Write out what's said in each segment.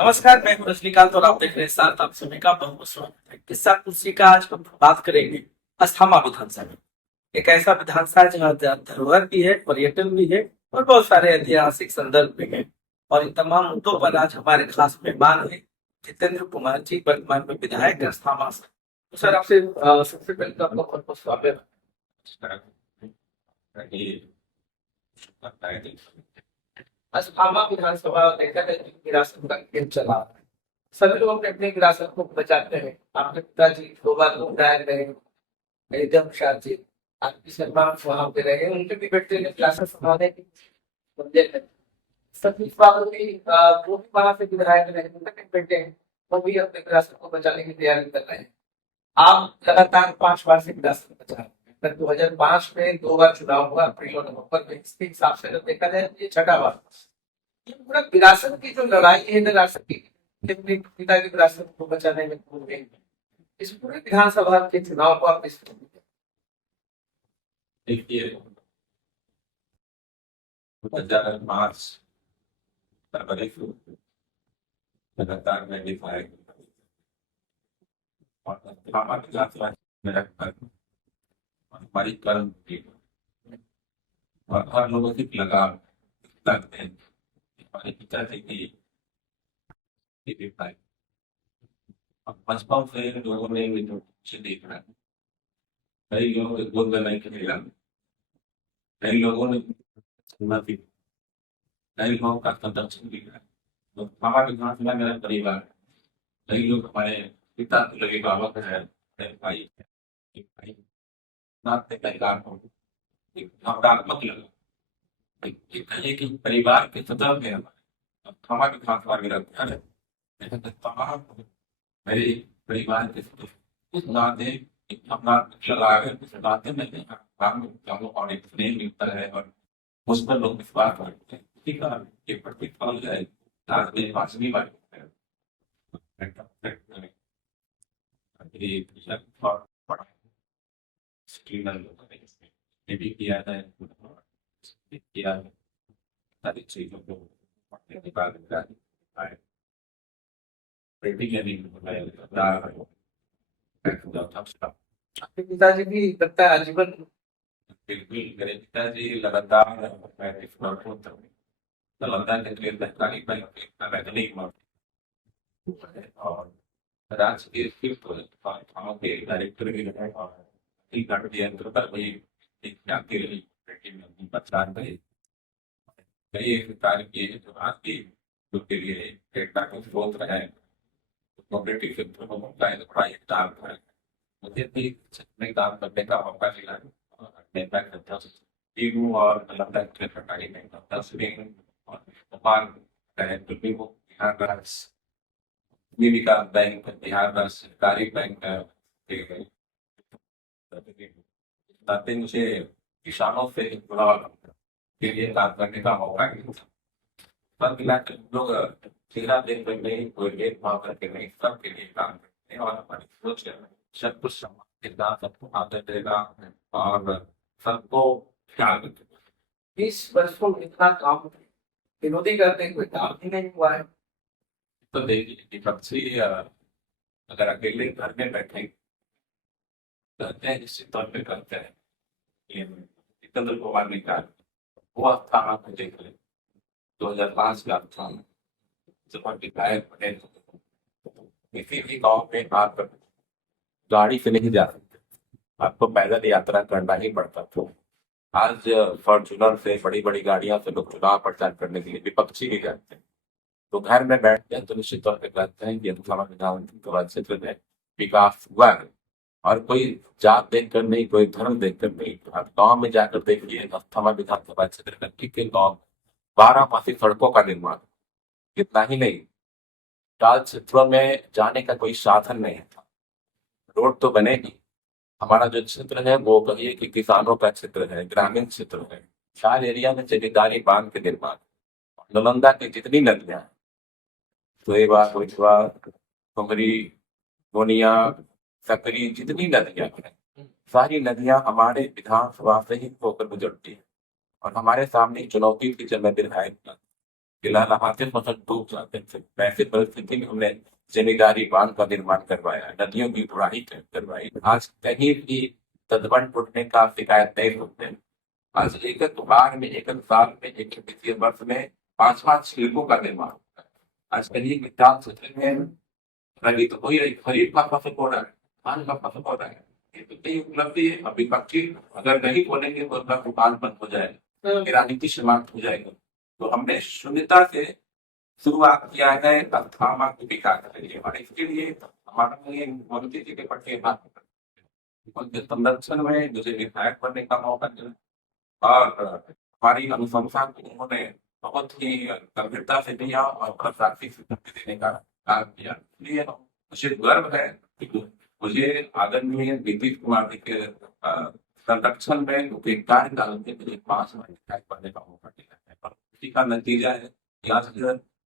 नमस्कार, मैं हूं रजनीकांत और आप देख रहे हैं साथ आप समय का बहुत स्वागत है। किस्सा कुर्सी का आज हम बात करेंगे अस्थामा विधानसभा। एक ऐसा विधानसभा जहाँ धरोहर भी है, पर्यटन भी है और बहुत सारे ऐतिहासिक संदर्भ भी है। और इन तमाम मुद्दों पर आज हमारे खास मेहमान है जितेंद्र कुमार जी, वर्तमान में विधायक अस्थामा से। तो सर आपसे सबसे पहले तो आपका बहुत बहुत स्वागत है। अस्थामा विधानसभा देखा जाए तो विरासत का खेल चला है। सभी लोग अपने अपनी विरासत को बचाते हैं। आपके पिताजी 2 बार विधायक रहे, एकदम शाह जी आपकी शर्मा वहां पे रहे, उनके भी बेटे ने विरासत संभालने की मंदिर है। सतीश बाबू भी वो भी वहां से विधायक रहे, उनके भी बेटे हैं, वो भी अपने विरासत को बचाने की तैयारी कर रहे हैं। आप लगातार 5 बार से विरासत बचा रहे हैं। फिर 2005 में 2 बार चुनाव हुआ, अप्रैल और नवंबर में। इसके हिसाब से अगर देखा जाए तो ये छठा बार। ये पूरा विरासत की जो लड़ाई है, विरासत की अपने पिता की विरासत को बचाने में पूरे इस पूरे विधानसभा के चुनाव को आप इस देखिए 2005 फरवरी को लगातार मैं विधायक और हमारे साथ मेरा घर और हमारी कर्म की और हर लोगों की लगाव लगते हैं हमारे पिताजी की विधायक और बचपन से लोगों ने मुझे देखा है। कई लोगों ने गोद में नहीं खेला, कई लोगों ने सुना भी, कई लोगों का संरक्षण भी करा। तो हमारे घर में मेरा परिवार, कई लोग हमारे पिता को लगे बाबा का है, मेरे भाई है, एक भाई नाते परिवार को एक भावनात्मक लगा। एक कहिए कि परिवार के सदस्य हैं हमारे। अब हमारे खास बार मेरा घर है, मेरे तमाम मेरे परिवार के सदस्य इस नाते एक अपना लगा है, इस नाते में काम लोगों और एक स्नेह मिलता है और उस पर लोग विश्वास करते हैं। इसी का एक प्रतिफल है आज मेरे पास भी बात है। ये और बड़ा स्क्रीनर लोग हैं, ये भी किया है, किया है सारी चीजों को पढ़ने के बाद आए पेंटिंग आपके पिताजी भी लगता है आजीवन बिल्कुल मेरे पिताजी लगातार नालंदा के लिए सरकारी बैंक वैज्ञानिक और राजकीय शिल्प संस्थानों के डायरेक्टर भी रहे और के अंतर पर भी एक ख्याति रही बेटी में अपनी पहचान रही। कई ऐसे कार्य किए जो आज की युग के लिए प्रेरणा का स्रोत रहे हैं। कोऑपरेटिव सेक्टर में मुद्दा बड़ा एक काम है। मुझे भी में काम करने का मौका मिला और नेता करता टीमू और नालंदा के सरकारी बैंक तस्वीर और भोपाल भी वो बिहार राज्य विकास बैंक बिहार राज्य सरकारी बैंक ताकि मुझे किसानों से जुड़ा के लिए काम करने का मौका मिला। सब मिलाकर हम लोग 13 दिन में नहीं कोई भेदभाव करके नहीं सबके लिए काम करते हैं और हमारी सोच है सब कुछ समाज देगा, सबको आदर देगा और सबको ख्याल रखेगा। 20 वर्षों में इतना काम विरोधी करने कोई काम ही नहीं हुआ है। तो देखिए विपक्षी अगर अकेले घर में बैठे करते हैं निश्चित तौर पे करते हैं। ये जितेंद्र कुमार ने कहा वो था आपको देख ले 2005 का था जब हम विधायक बने किसी भी गांव में आप गाड़ी से नहीं जा सकते, आपको पैदल यात्रा करना ही पड़ता था। आज फॉर्चूनर से बड़ी बड़ी गाड़ियां से लोग चुनाव प्रचार करने के लिए विपक्षी भी जाते हैं। तो घर में बैठ गए तो निश्चित तौर पर कहते हैं कि अस्थामा विधानसभा क्षेत्र में विकास हुआ है और कोई जात देखकर नहीं, कोई धर्म देखकर नहीं। आप गांव में जाकर देखिए अस्थामा विधानसभा क्षेत्र में कितने गाँव 12 मासी सड़कों का निर्माण, इतना ही नहीं टाल क्षेत्रों में जाने का कोई साधन नहीं था, रोड तो बनेगी। हमारा जो क्षेत्र है वो कहिए कि किसानों का क्षेत्र है, ग्रामीण क्षेत्र है, चार एरिया में जमींदारी बांध के निर्माण। नालंदा की जितनी नदियां सोएबा कोइचवा कुमरी गोनिया सकरी जितनी नदियां हैं सारी नदियां हमारे विधानसभा से ही होकर गुजरती है और हमारे सामने एक चुनौती थी जब मैं विधायक था लहलहाते फसल डूब जाते थे। ऐसी परिस्थिति में हमने जमींदारी बांध का निर्माण करवाया, नदियों की उड़ाई करवाई। आज कहीं भी तटबंध टूटने का शिकायत नहीं सुनते। आज एक एक बार में, एक एक साल में, एक एक वित्तीय वर्ष में 5-5 झीलों का निर्माण होता है। आज कहीं विकास क्षेत्र में रवि तो कोई खरीफ का फसल हो रहा है, धान का फसल हो रहा है। ये तो कई उपलब्धि है। अभी पक्षी अगर नहीं बोलेंगे तो उनका दुकान बंद हो जाएगा, फिर राजनीति समाप्त हो जाएगा। तो हमने शून्यता से शुरुआत किया है अस्थामा को विकास के लिए, और इसके लिए हमारा ये मोदी जी के प्रति उनके संरक्षण में मुझे विधायक बनने का मौका मिला, और हमारी अनुशंसा को उन्होंने बहुत ही गंभीरता से लिया और प्रशासनिक स्वीकृति देने का काम किया। इसलिए मुझे गर्व है कि मुझे आदरणीय नीतीश कुमार जी के संरक्षण में उनके कार्यकाल में मुझे 5 बार विधायक बनने का मौका मिला है। और उसी का नतीजा है कि आज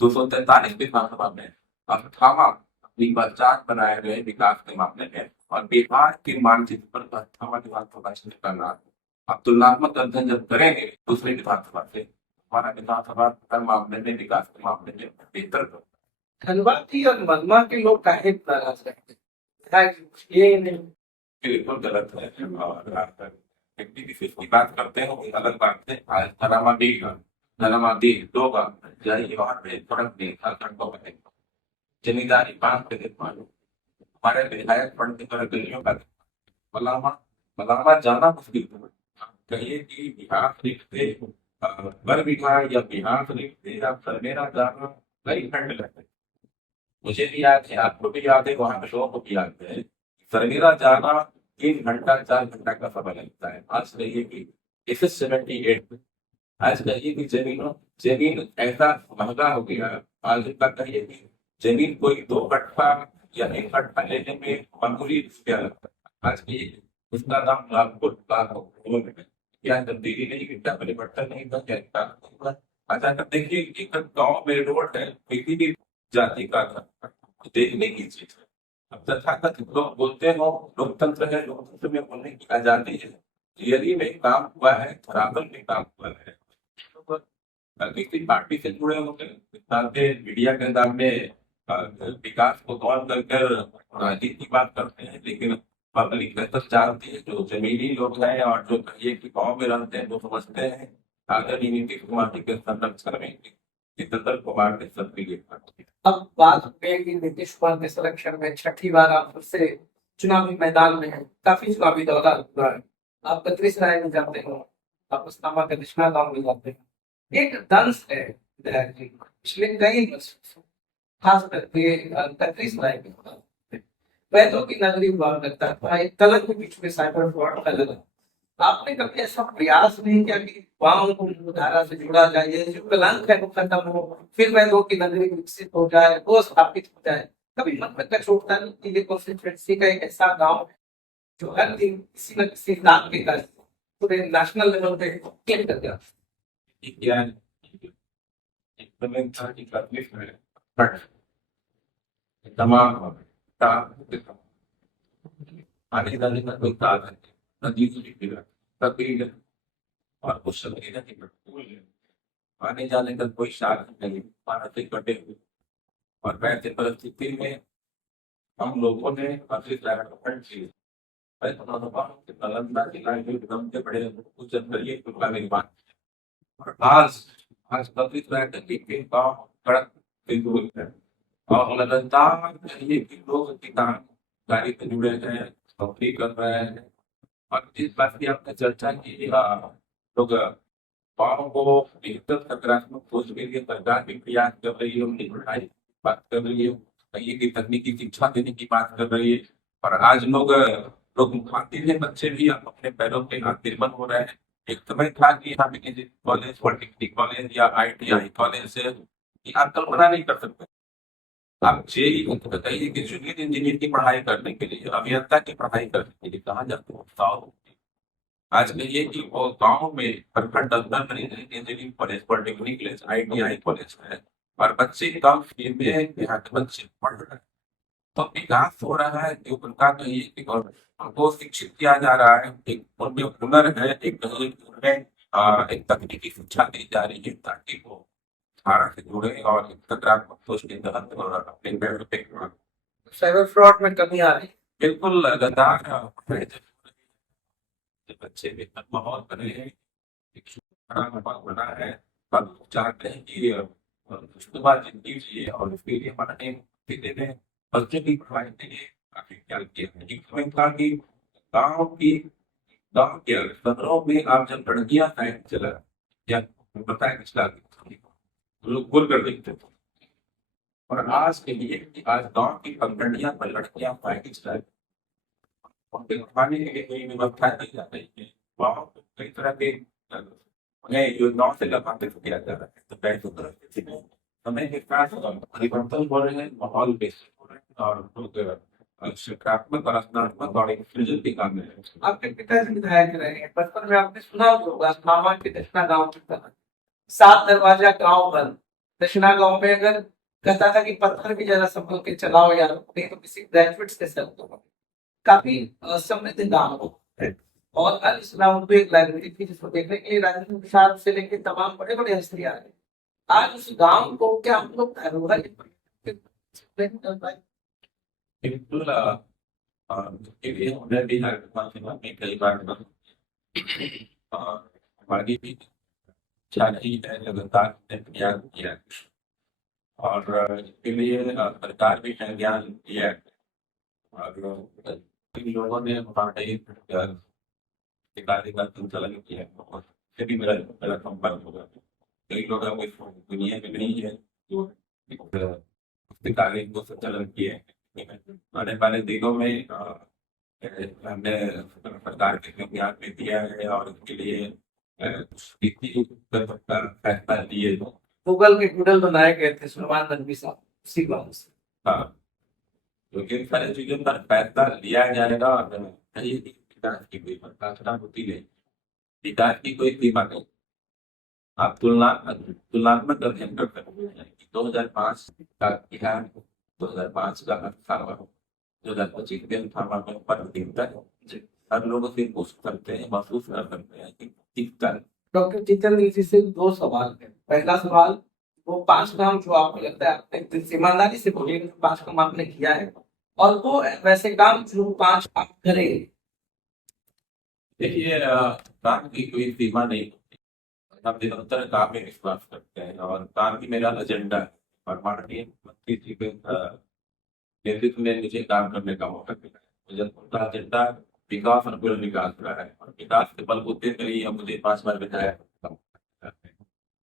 243 विधानसभा में अस्थामा अपनी पहचान बनाए गए विकास के मामले में, और बिहार के मानचित्र पर अस्थामा विधानसभा क्षेत्र का नाम आप तुलनात्मक अध्ययन जब करेंगे दूसरे विधानसभा से, हमारा विधानसभा हर मामले में, विकास के मामले में बेहतर कर। धनबाद की और मनमा के लोग काहे नाराज रहते हैं? ये नहीं बिल्कुल गलत है। और आप एक्टिविटीज की बात करते हैं वो अलग बात है। आज धनमादी दो गांव जयवार में फर्क नहीं था, घंटों में जमींदारी बांध के निर्माण, हमारे विधायक पढ़ने पर गलियों का मलामा मलामा जाना मुश्किल था। कहिए कि बिहार लिखते बर बिघा या बिहार लिखते या सरमेरा जाना कई घंटे लगते। मुझे भी याद है, आपको भी याद है, वहां के लोगों को भी याद है। सरमेरा जाना 3 घंटा 4 घंटा का समय लगता है। आज कहिए कि इस 78 में आज कहिए कि जमीन ऐसा महंगा हो गया। आज तक कहिए कि जमीन कोई 2 कट्ठा या 1 कट्ठा लेने में मामूली रुपया लगता है। आज की उसका दाम लाखों करोड़ में क्या तब्दीली नहीं, क्या परिवर्तन नहीं था, क्या होगा। अच्छा तो देखिए एक गाँव में रोड है, किसी भी जाति का था, देखने की चीज है। अब तथाकथित लोग बोलते हो लोकतंत्र है, लोकतंत्र में बोलने की आजादी है। रियली में काम हुआ है, खराबल में काम हुआ है। किसी पार्टी से जुड़े होंगे, मीडिया के सामने विकास को कौन कर राजनीति की बात करते हैं, लेकिन पब्लिक बेहतर जानती है। जो जमीनी लोग हैं और जो कहिए कि गाँव में रहते हैं वो समझते हैं आदरणीय नीतीश कुमार जी के संरक्षण में जितेंद्र कुमार ने सक्रिय। अब बात हो गई कि नीतीश कुमार के संरक्षण में छठी बार आप फिर से चुनावी मैदान में है, काफी चुनावी दौरा हुआ है। आप 35 राय में जाते हो, आप अस्थामा के कृष्णा गांव में जाते हो। एक दंश है विधायक जी पिछले कई वर्षों से, खास करके 35 राय में वैदों की नगरी हुआ करता था, एक कलंक बीच में साइबर फ्रॉड का लगा। आपने कभी ऐसा प्रयास नहीं किया कि गांव को धारा से जुड़ा जाए, ये जो कलंक है वो खत्म हो, फिर वैदों की नगरी विकसित हो जाए, वो स्थापित हो जाए? कभी मन में कष्ट उठता नहीं कि ये कॉन्स्टिट्यूएंसी का एक ऐसा गांव है जो हर दिन किसी न किसी नाम के कर पूरे नेशनल लेवल पे क्लेम कर गया। तमाम आने जाने का कोई साधन नदी तकरीर और कुछ आने जाने का कोई साधन नहीं, भारत से कटे हुए। और वैसे परिस्थिति में हम लोगों ने नालंदा जिला के एकदम से बड़े उच्च स्तरीय स्कूल का निर्माण किया। और आज काफी तरह के गाँव सड़क बिल्कुल है, और लगातार कहिए कि लोग किसान कार्य से जुड़े हैं, नौकरी कर रहे हैं। और जिस बात की आपने चर्चा की, लोग गाँव को बेहतर सकारात्मक सोच के लिए सरकार भी प्रयास कर रही है, उनकी पढ़ाई की बात कर रही है, कहिए कि तकनीकी शिक्षा देने की बात कर रही है। और आज लोग खाते हैं, बच्चे भी अब अपने पैरों पे निर्भर हो रहे हैं। एक समय था कि यहाँ पे किसी कॉलेज, पॉलिटेक्निक कॉलेज या ITI कॉलेज से कि आप कल्पना नहीं कर सकते। आप कहिए कि जूनियर इंजीनियर की पढ़ाई करने के लिए, अभियंता की पढ़ाई करने के लिए कहाँ जाते हो? आज कहिए कि वो गाँव में प्रखंड अंदर engineering college, polytechnic college, ITI college है, और बच्चे कम फी में यहाँ के बच्चे पढ़ रहे हैं। तो विकास हो रहा है कि उनका कहिए कि उनको शिक्षित किया जा रहा है, एक उनमें हुनर है, एक उनमें एक तकनीकी शिक्षा दी जा रही है ताकि वो धारा से जुड़े और सकारात्मक सोच के तहत अपने बेड़ पे साइबर फ्रॉड में कमी आ रही है। बिल्कुल लगातार बच्चे बेहतर माहौल बने हैं, एक सुखद माहौल बना है। हम लोग चाहते हैं कि खुशनुमा जिंदगी जिए और उसके लिए हमारा एम दे दें बच्चे की पढ़ाई के लिए काफी ख्याल किया है। एक समय था कि गाँव की गाँव के शहरों में आप जब लड़कियां साइकिल चला या बताया पिछला लोग गोल कर देते थे और आज के लिए कि आज गाँव की पगडंडियां पर लड़कियां साइकिल चला उनके खाने के लिए कोई व्यवस्था नहीं जा रही है। गाँव को कई तरह के उन्हें योजनाओं से लाभान्वित किया जा रहा है। तो बैठो समय के साथ परिवर्तन हो रहे हैं, माहौल बेहतर हो रहे हैं और लोग सकारात्मक और रचनात्मक और एक सृजन के काम में हैं। आपके पिताजी विधायक रहे हैं, बचपन में आपने सुना होगा मामा के दक्षिणा गांव की तरह 7 दरवाजा गांव बंद। दक्षिणा गांव में अगर कहता था कि पत्थर भी जरा संभल के चलाओ यार, नहीं तो किसी ग्रेजुएट से सर दो। काफी समृद्ध गांव हो। और अल-इस्लाम पे एक लाइब्रेरी थी जिसको देखने के लिए राजेंद्र प्रसाद से लेकर तमाम बड़े बड़े हस्तियां आ रहे। आज उस गांव को क्या हम लोग धरोहर बिल्कुल के लिए हमने भी में कई बार हमारी भी जारी है, लगातार हमने प्रयास किया है। और इसके लिए सरकार भी है ज्ञान दिया है और इन लोगों ने हमारे कार्य का संचालन किया है और इससे भी मेरा मेरा संपर्क होगा। कई लोग हैं वो इस दुनिया में नहीं है जो उसके कार्य को संचालन किए हैं। आने वाले दिनों में हमने सरकार के ज्ञान में दिया है और उसके लिए नीति का फैसला लिए। गूगल के डूडल बनाए गए थे सुलेमान नकवी साहब उसी गांव से। हाँ, तो इन सारी चीजों पर फैसला लिया जाएगा और ये विकास की कोई पराकाष्ठा होती नहीं, विकास की कोई सीमा नहीं। आप तुलनात्मक अध्ययन कर सकते हैं कि 2005 का बिहार 2005 का अर्थावा 2025 के अर्थावा में फर्क दिखता है। हर लोग सिर्फ पूछ सकते हैं, महसूस कर सकते हैं कि दिखता है। डॉक्टर जितेंद्र जी से 2 सवाल है। पहला सवाल, वो 5 काम जो आपको लगता है आपने ईमानदारी से बोलिएगा 5 काम आपने किया है और वो वैसे काम जो 5 आप करेंगे। देखिए काम की कोई सीमा नहीं होती। हम निरंतर काम में विश्वास करते हैं और काम ही मेरा एजेंडा है और माननीय मंत्री जी के नेतृत्व में मुझे काम करने का मौका मिला है। मुझे उनका एजेंडा विकास और पुनर्विकास रहा है और विकास के बलबूते पर ही अब मुझे 5 बार विधायक का मौका मिला है।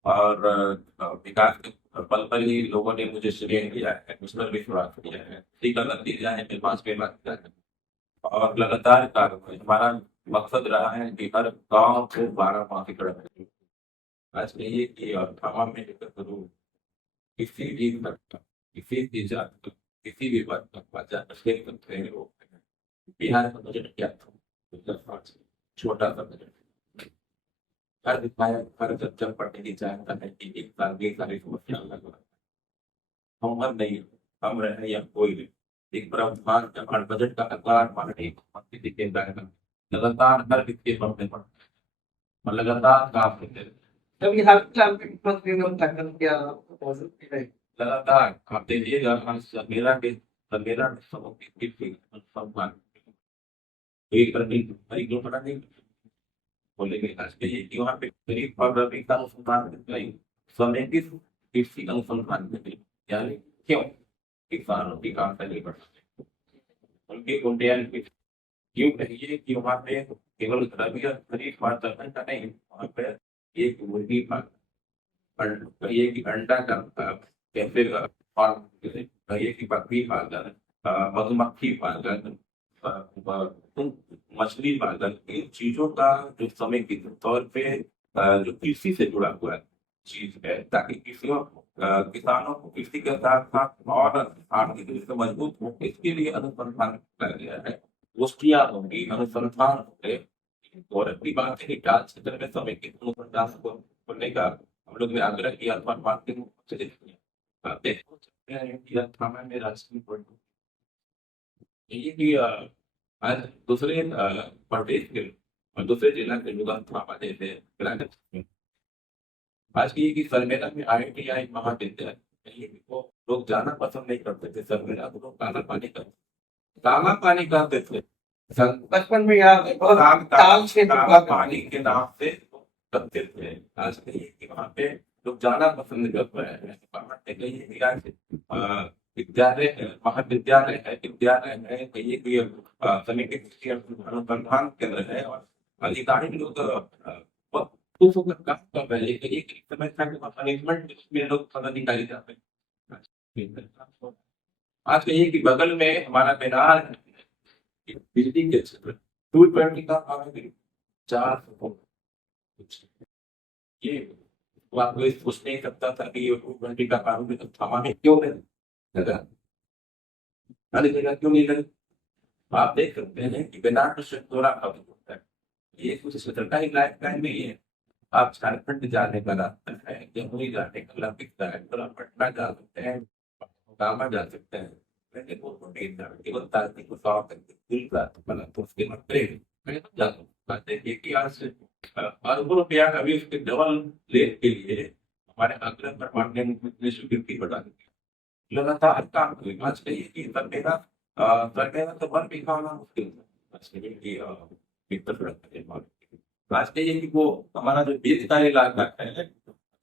और विकास के बल पर ही लोगों ने मुझे श्रेय दिया है, मुझ पर विश्वास किया है, इसी का नतीजा है मेरे 5वें बार और लगातार कार्य हमारा मकसद रहा है कि हर गांव को 12 माफी करें। आज नहीं कि और तमाम में करूँ किसी भी धर्म का, किसी भी जात का, किसी भी वर्ग का बच्चा नशे करते हैं लोग। बिहार का बजट क्या था? 2005 छोटा सा बजट। हर विधायक हर जब पढ़ने की चाहता है कि एक साल की सारी समस्या अलग अलग हम नहीं, हम रहे या कोई नहीं। एक प्रावधान जब बजट का आकार माननीय मुख्यमंत्री जी के द्वारा लगातार हर वित्तीय वर्ष में और लगातार काम करते रहे। कभी हाल फिलहाल में मुख्यमंत्री ने उनका कर दिया लगातार आप देखिएगा मेरा के समूह की सम्मान एक तरीकों पर नहीं बोलेंगे आज के ये कि वहाँ पे गरीब और रवि का अनुसंधान नहीं समेकित कृषि अनुसंधान नहीं, यानी क्यों किसानों की काम से नहीं बढ़ सकते उनके उन्नयन के क्यों कहिए कि वहाँ पे केवल रवि और खरीफ मात्र का नहीं, वहाँ पे एक मुर्गी पालन कहिए कि अंडा का या फिर फार्म कहिए कि बकरी पालन, मधुमक्खी पालन, मछली पालन, इन चीजों का जो समय के तौर पे जो कृषि से जुड़ा हुआ चीज है ताकि किसानों को कृषि के साथ साथ और आर्थिक रूप से मजबूत हो, इसके लिए अनुसंधान किया गया है। गोष्ठियां होंगी, अनुसंधान होंगे और अपनी बात है कि डाक क्षेत्र में समय के अनुसंधान को खोलने का हम लोग ने आग्रह किया था। मार्केटिंग किया था मैंने राष्ट्रीय ये कि आज दूसरे प्रदेश के और दूसरे जिला के लोग जैसे आज की कि सरमेला में IITI महाविद्यालय कहीं को लोग जाना पसंद नहीं करते थे। सरमेला को लोग काला पानी कहते थे। बचपन में याद है बहुत ताल क्षेत्र काला हुआ पानी के नाम से करते थे। आज कहीं कि वहाँ पे लोग जाना पसंद कर रहे हैं। वहाँ पे कहीं कि आज विद्यालय है, महाविद्यालय है, विद्यालय है, कहीं कि समिति अनुसंधान केंद्र है और अधिकारी लोग बहुत खुश होकर काम कर रहे हैं। एक समय था कि मैनेजमेंट में लोग पदाधिकारी जाते हैं। आज कहिए कि बगल में हमारा मीनार है, बिजली के क्षेत्र 220 का पावर 4 ये तो आप कोई सोच नहीं सकता था कि ये 220 का कानून थामा में क्यों नहीं लगा, हर जगह क्यों नहीं लगा। आप देख सकते हैं कि बिना दौरा कब होता है, ये कुछ स्वतंत्रता ही लायक नहीं है। आप झारखंड जाने का रास्ता है, जमुई जाने का रास्ता है, तो आप पटना जा सकते हैं, मोकामा जा सकते हैं, लेकिन वो नहीं जा सकते। केवल ताकि को सॉल्व करके दिल का बना तो उसके बाद ट्रेन मैं तो जा सकता देखिए कि आज से अरबों रुपया अभी उसके डबल लेने के लिए हमारे अग्रणी परमाणु ने स्वीकृति बढ़ा दी। लगातार काम हुए। आज कहिए कि सरमेरा तो वन बीघा होना मुश्किल है। आज कहिए कि मित्र सड़क निर्माण आज कहिए कि वो हमारा जो बीच का इलाका है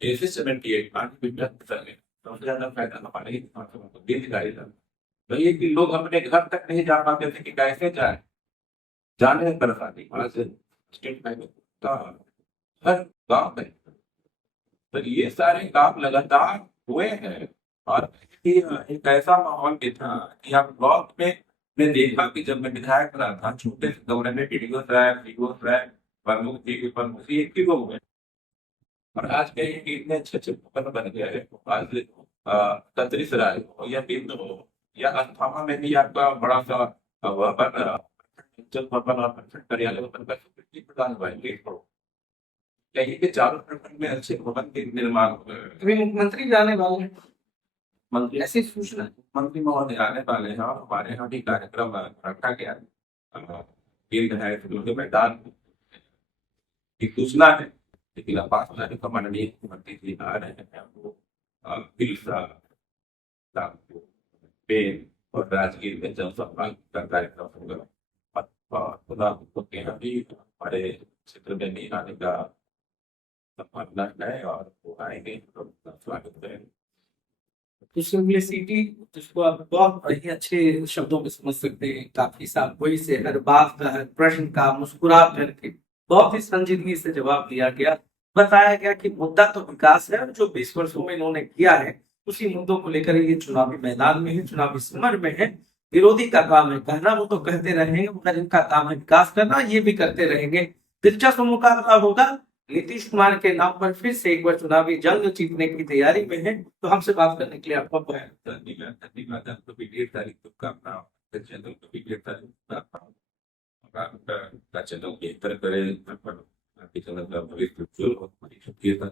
ऐसे 78 पानी मीटर सबसे ज्यादा फायदा हमारे बीच का इलाका। तो ये कि लोग अपने घर तक नहीं जा पाते थे कि कैसे जाए, जाने में परेशानी। वहां से स्टेट बैंक का हर गांव में तो ये सारे काम लगातार हुए हैं। और एक ऐसा माहौल भी था कि आप ब्लॉक में ने देखा कि जब मैं विधायक रहा था, छोटे से दौरे में वीडियो ट्रैक प्रमुख एक ही लोग हैं और आज के इतने अच्छे अच्छे भवन बन गए हैं। आज तंत्रिस राय हो या बिंद हो या अस्थामा में भी आपका बड़ा सा भवन भवन और कार्यालय भवन का स्वीकृति प्रदान हुआ है। कहीं के चारों प्रखंड में अच्छे भवन के निर्माण हुए हैं। अभी मुख्यमंत्री जाने वाले हैं, मंत्री ऐसी सूचना मंत्री महोदय आने वाले हैं और हमारे यहाँ भी कार्यक्रम रखा गया है। फील्ड है, फील्ड के मैदान की सूचना है लेकिन पास होने का माननीय मुख्यमंत्री जी आ रहे हैं। वो पेन और राजगीर में जनसंपर्क का कार्यक्रम होगा और खुदा के यहाँ भी हमारे क्षेत्र में भी आने का संभावना है और वो आएंगे तो उनका स्वागत करेंगे। तो सिंपलिसिटी जिसको आप बहुत ही अच्छे शब्दों में समझ सकते हैं, काफी साफाई से हर बात का हर प्रश्न का मुस्कुरा करके बहुत ही संजीदगी से जवाब दिया गया। बताया गया कि मुद्दा तो विकास है और जो 20 वर्षों में इन्होंने किया है उसी मुद्दों को लेकर ये चुनावी मैदान में है, चुनावी समर में है। विरोधी का काम है कहना, वो तो कहते रहेंगे, मगर इनका काम है विकास करना, ये भी करते रहेंगे। दिलचस्प मुकाबला होगा। नीतीश कुमार के नाम पर फिर से एक बार चुनावी जंग जीतने की तैयारी में है। तो हमसे बात करने के लिए आपका बहुत धन्यवाद। आपको भी 1.5 तारीख को शुभकामनाएं। चैनल को भी 1.5 तारीख को आपका चैनल बेहतर करे, आपके चैनल का भविष्य उज्जवल हो। हमारी शुक्रिया।